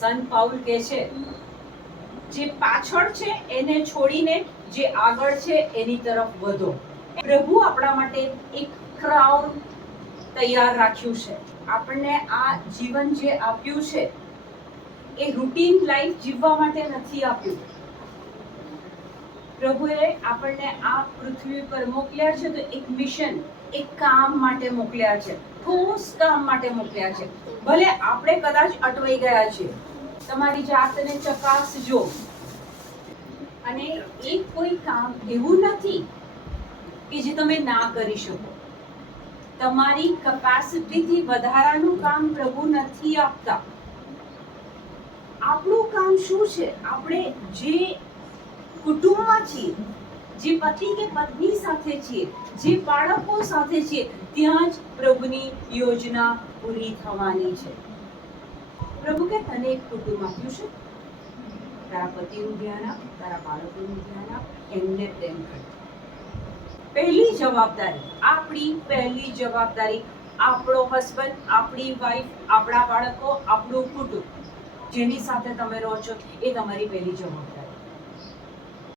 સંત પાઉલ કહે છે, જે પાછળ છે એને છોડીને જે આગળ છે એની તરફ વધો. પ્રભુ આપણા માટે એક ક્રાઉન તૈયાર રાખ્યું છે. આપણને આ જીવન જે આપ્યું છે એ રૂટીન લાઈફ જીવવા માટે નથી આપ્યું. પ્રભુએ આપણને આ પૃથ્વી પર મોકલ્યા છે તો એક મિશન, એક કામ માટે મોકલ્યા છે, ઠોસ કામ માટે મોકલ્યા છે. ભલે આપણે કદાચ અટવાઈ ગયા છે, તમારી જાતને ચકાસજો. અને એક કોઈ કામ એવું નથી કે જે તમે ના કરી શકો. તમારી કેપેસિટીથી વધારાનું કામ પ્રભુ નથી આપતા. આપણું કામ શું છે? આપણે જે કુટુંબમાં છીએ, જે પતિ કે પત્ની સાથે છીએ, જે બાળકો સાથે છીએ, ત્યાં જ પ્રભુની યોજના પૂરી થવાની છે. પ્રભુ કે તને એક કુટુંબ આપ્યું છે, તારા પતિનું ધ્યાન આપ, તારા બાળકોનું ધ્યાન આપ, એમને પ્રેમ કર. પહેલી જવાબદારી, આપણી પહેલી જવાબદારી, આપણો હસબન્ડ, આપણી વાઈફ, આપણા બાળકો, આપણું કુટુંબ જેની સાથે તમે રહો છો, એ તમારી પહેલી જવાબદારી.